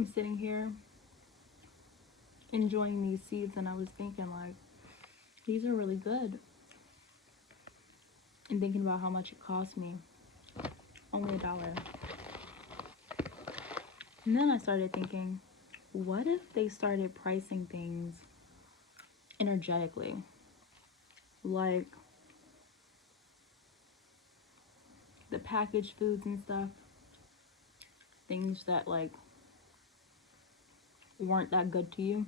I'm sitting here enjoying these seeds, and I was thinking, like, these are really good. And thinking about how much it cost me. Only $1. And then I started thinking, what if they started pricing things energetically? Like the packaged foods and stuff. Things that, like, weren't that good to you,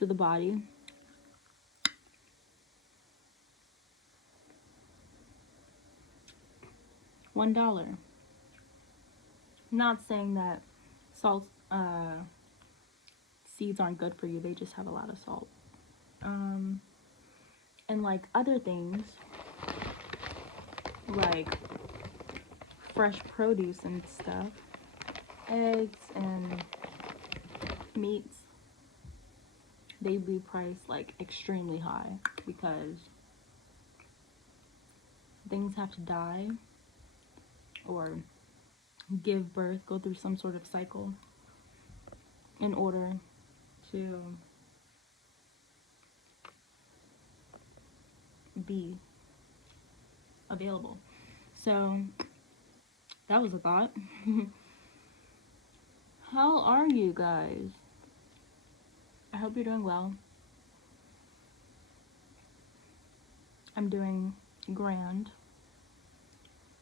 to the body. $1. Not saying that salt seeds aren't good for you, they just have a lot of salt. And like other things, like fresh produce and stuff, eggs and meats, they'd be priced like extremely high because things have to die or give birth, go through some sort of cycle in order to be available. So that was a thought. How are you guys? I hope you're doing well. I'm doing grand.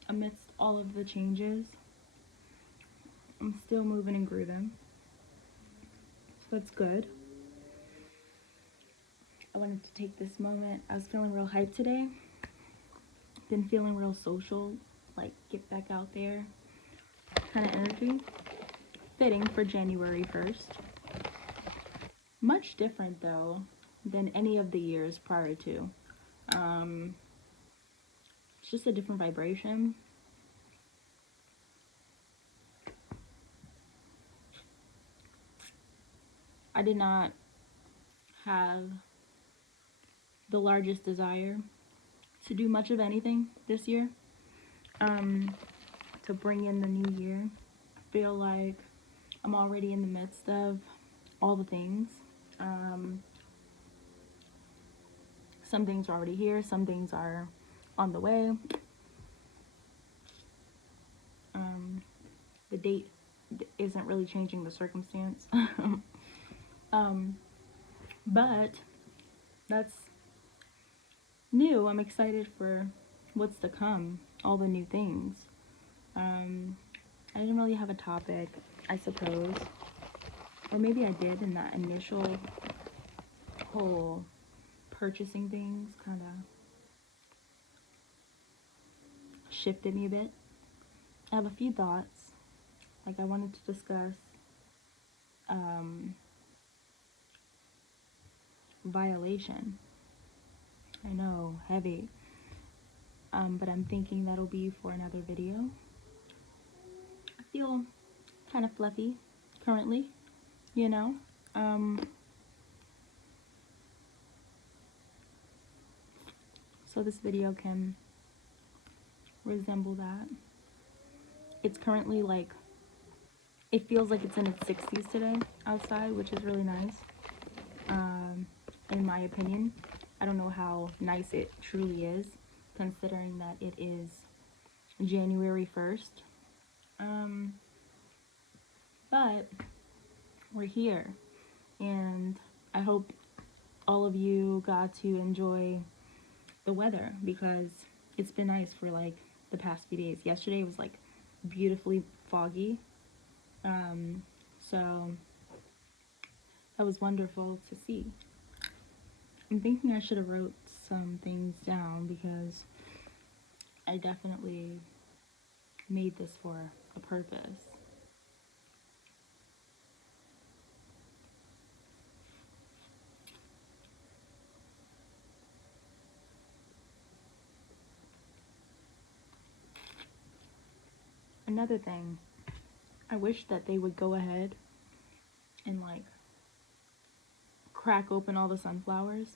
Amidst all of the changes, I'm still moving and grooving. So that's good. I wanted to take this moment. I was feeling real hyped today. Been feeling real social, like get back out there kind of energy. Fitting for January 1st. Much different though than any of the years prior to. It's just a different vibration. I did not have the largest desire to do much of anything this year. To bring in the new year. I feel like I'm already in the midst of all the things. Some things are already here, some things are on the way. The date isn't really changing the circumstance. But that's new. I'm excited for what's to come, all the new things. I didn't really have a topic, I suppose. Or maybe I did in that initial whole purchasing things kind of shifted me a bit. I have a few thoughts. Like I wanted to discuss violation. I know, heavy. But I'm thinking that'll be for another video. I feel kind of fluffy currently, you know. So this video can resemble that. It's currently like, it feels like it's in its 60s today outside, which is really nice, in my opinion. I don't know how nice it truly is, considering that it is January 1st. But we're here, and I hope all of you got to enjoy the weather, because it's been nice for like the past few days. Yesterday was like beautifully foggy, so that was wonderful to see. I'm thinking I should have wrote some things down, because I definitely made this for a purpose. Another thing, I wish that they would go ahead and like crack open all the sunflowers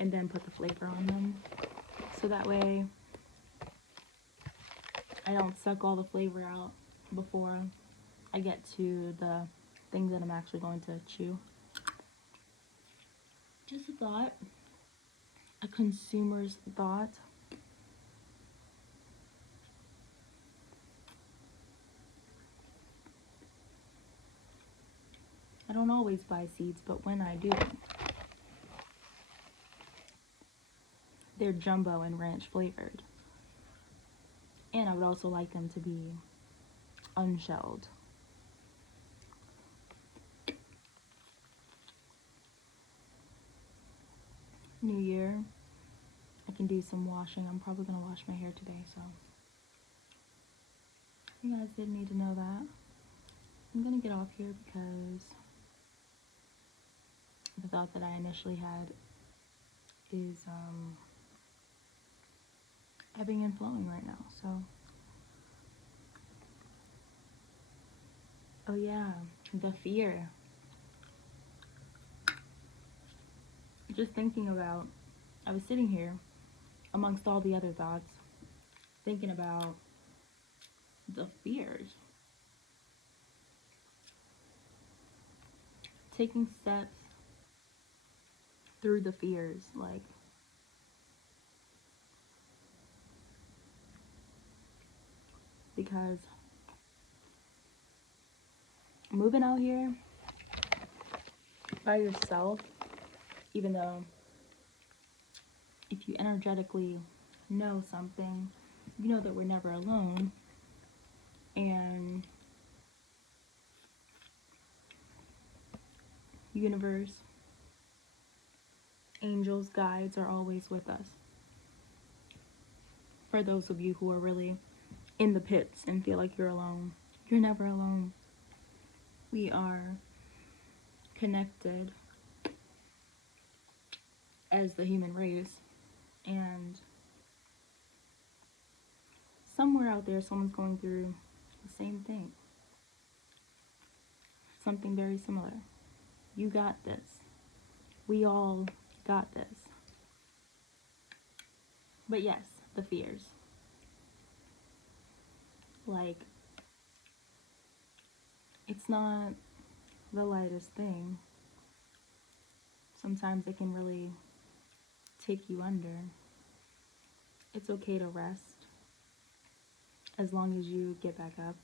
and then put the flavor on them, so that way I don't suck all the flavor out before I get to the things that I'm actually going to chew. Just a thought, a consumer's thought. I don't always buy seeds, but when I do, they're jumbo and ranch flavored. And I would also like them to be unshelled. New year, I can do some washing. I'm probably gonna wash my hair today, so you guys didn't need to know that. I'm gonna get off here because the thought that I initially had is ebbing and flowing right now. So, oh yeah, the fear. Just thinking about, I was sitting here amongst all the other thoughts, thinking about the fears. Taking steps through the fears, like because moving out here by yourself, even though if you energetically know something, you know that we're never alone, and universe, angels, guides are always with us. For those of you who are really in the pits and feel like you're alone, you're never alone. We are connected as the human race, and somewhere out there someone's going through the same thing, something very similar. You got this. We all got this. But yes, the fears. Like, it's not the lightest thing. Sometimes it can really take you under. It's okay to rest as long as you get back up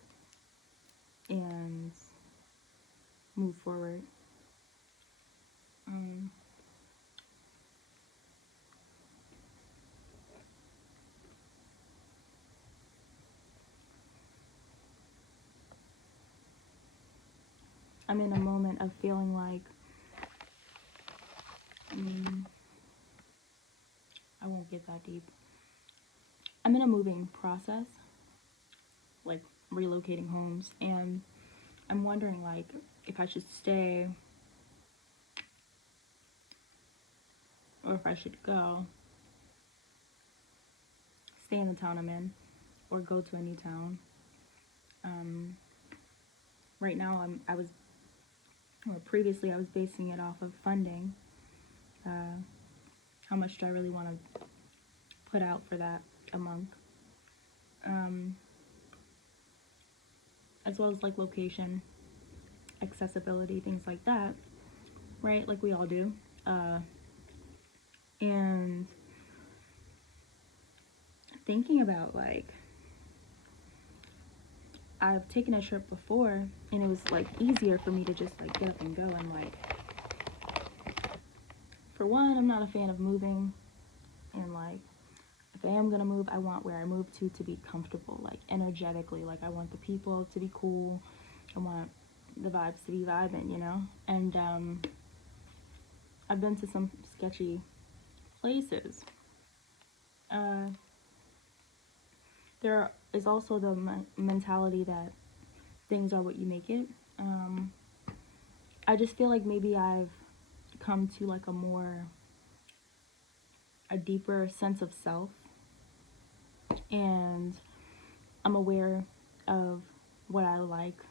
and move forward. I'm in a moment of feeling like I won't get that deep. I'm in a moving process, like relocating homes, and I'm wondering like if I should stay or if I should go, stay in the town I'm in, or go to a new town. Right now previously I was basing it off of funding. How much do I really want to put out for that a month? As well as like location, accessibility, things like that, right? Like we all do. And thinking about like, I've taken a trip before and it was like easier for me to just like get up and go, and like, for one, I'm not a fan of moving, and like if I am gonna move, I want where I move to be comfortable, like energetically. Like I want the people to be cool, I want the vibes to be vibing, you know? And I've been to some sketchy places. There is also the mentality that things are what you make it. I just feel like maybe I've come to like a deeper sense of self, and I'm aware of what I like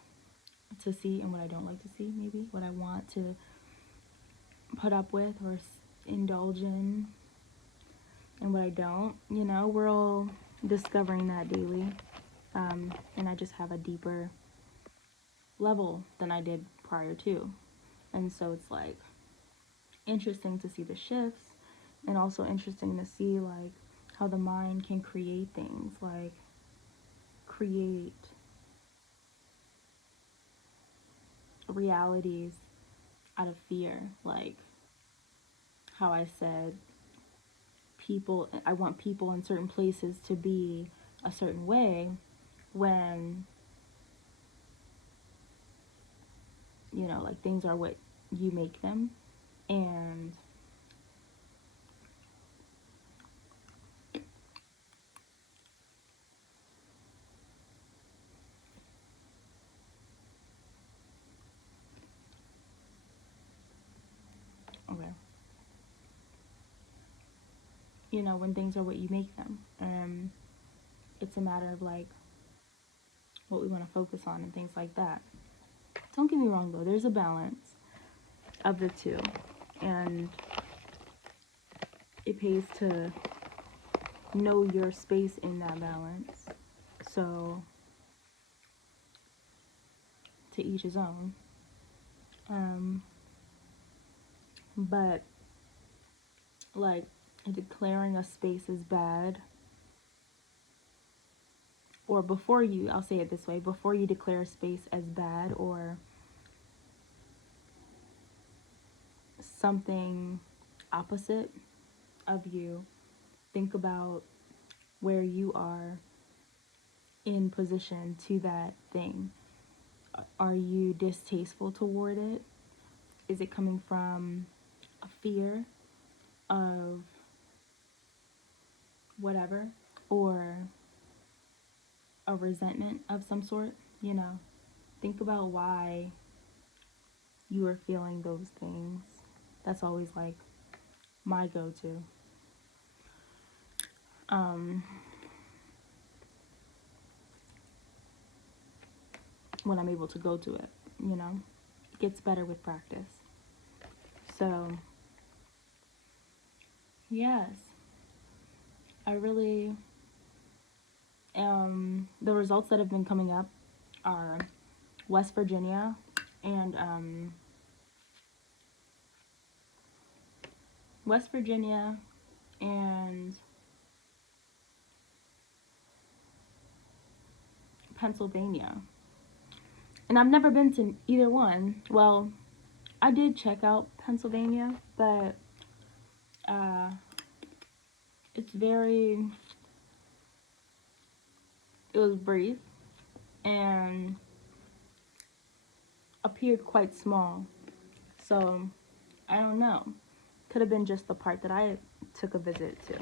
to see and what I don't like to see, maybe what I want to put up with or indulge in, and what I don't. You know, we're all discovering that daily, and I just have a deeper level than I did prior to. And so it's like interesting to see the shifts, and also interesting to see like how the mind can create things, like create realities out of fear. Like how I said, I want people in certain places to be a certain way, when, you know, like things are what you make them. And okay, you know, when things are what you make them, it's a matter of like what we want to focus on and things like that. Don't get me wrong though, there's a balance of the two, and it pays to know your space in that balance. So to each his own. But like declaring a space as bad, or before you, I'll say it this way, before you declare a space as bad or something opposite of you, think about where you are in position to that thing. Are you distasteful toward it? Is it coming from a fear of whatever, or a resentment of some sort? You know, think about why you are feeling those things. That's always like my go-to. When I'm able to go to it, you know, it gets better with practice. So yes, I really the results that have been coming up are West Virginia and West Virginia and Pennsylvania. And I've never been to either one. Well, I did check out Pennsylvania, but it's very, it was brief and appeared quite small. So I don't know. Could have been just the part that I took a visit to.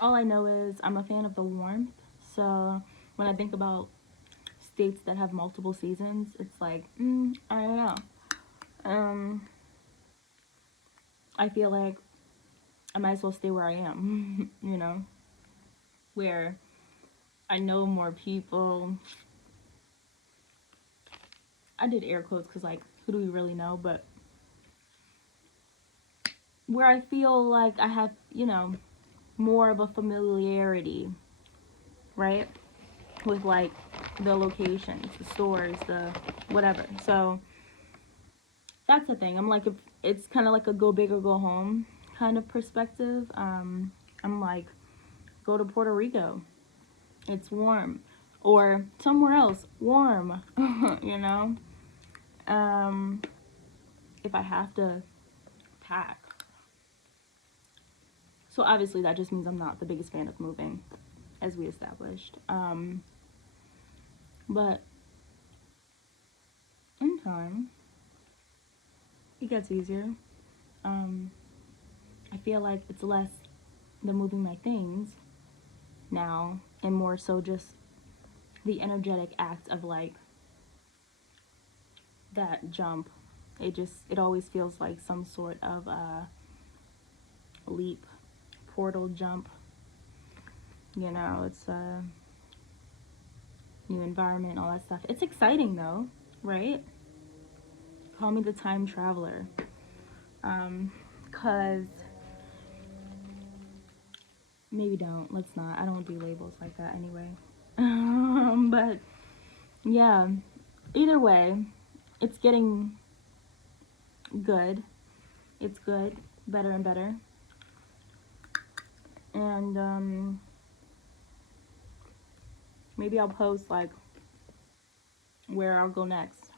All I know is I'm a fan of the warmth. So when I think about states that have multiple seasons, it's like, I don't know. I feel like I might as well stay where I am, you know, where I know more people. I did air quotes because, like, who do we really know? But where I feel like I have, you know, more of a familiarity, right? With, like, the locations, the stores, the whatever. So that's the thing. I'm like, if it's kind of like a go big or go home kind of perspective. I'm like, go to Puerto Rico. It's warm. Or somewhere else, warm, you know? If I have to pack. So obviously that just means I'm not the biggest fan of moving, as we established. But in time, it gets easier. I feel like it's less the moving my things now, and more so just the energetic act of like that jump. It always feels like some sort of a leap, portal jump. You know, it's a new environment, all that stuff. It's exciting though, right? Call me the time traveler. Cause maybe don't. Let's not. I don't do labels like that anyway. But yeah, either way, it's getting good. It's good, better and better. And maybe I'll post like where I'll go next.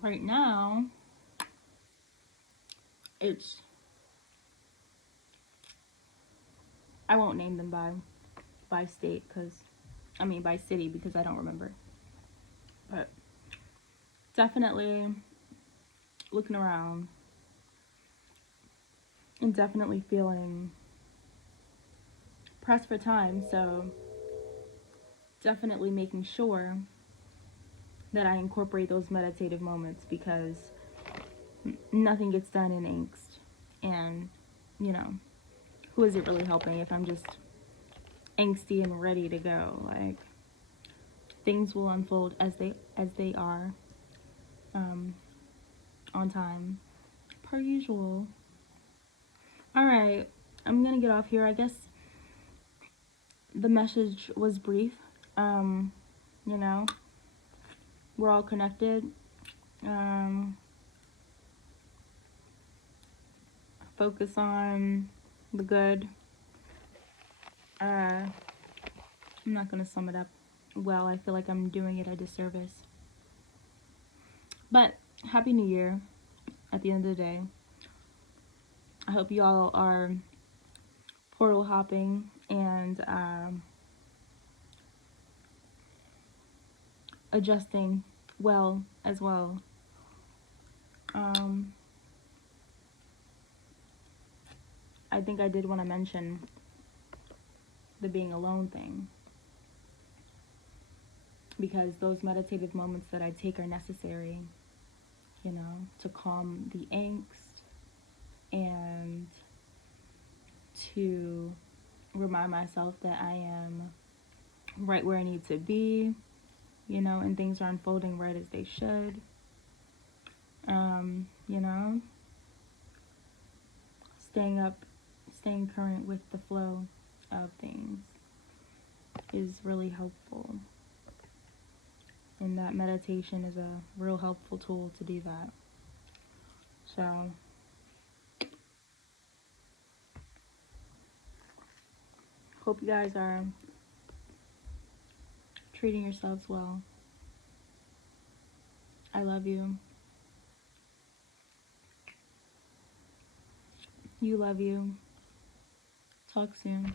Right now, it's, I won't name them by state because by city because I don't remember. But definitely looking around and definitely feeling pressed for time, so definitely making sure that I incorporate those meditative moments because nothing gets done in angst. And, you know, who is it really helping if I'm just angsty and ready to go? Like, things will unfold as they are, um, on time, per usual. All right, I'm gonna get off here. I guess the message was brief. Um, you know, we're all connected. Um, Focus on the good. I'm not gonna sum it up well. I feel like I'm doing it a disservice. But Happy New Year at the end of the day. I hope you all are portal hopping and adjusting well as well. Um, I think I did want to mention the being alone thing because those meditative moments that I take are necessary, to calm the angst and to remind myself that I am right where I need to be, and things are unfolding right as they should. You know, staying current with the flow of things is really helpful. And that meditation is a real helpful tool to do that. So, hope you guys are treating yourselves well. I love you. You love you. Talk soon.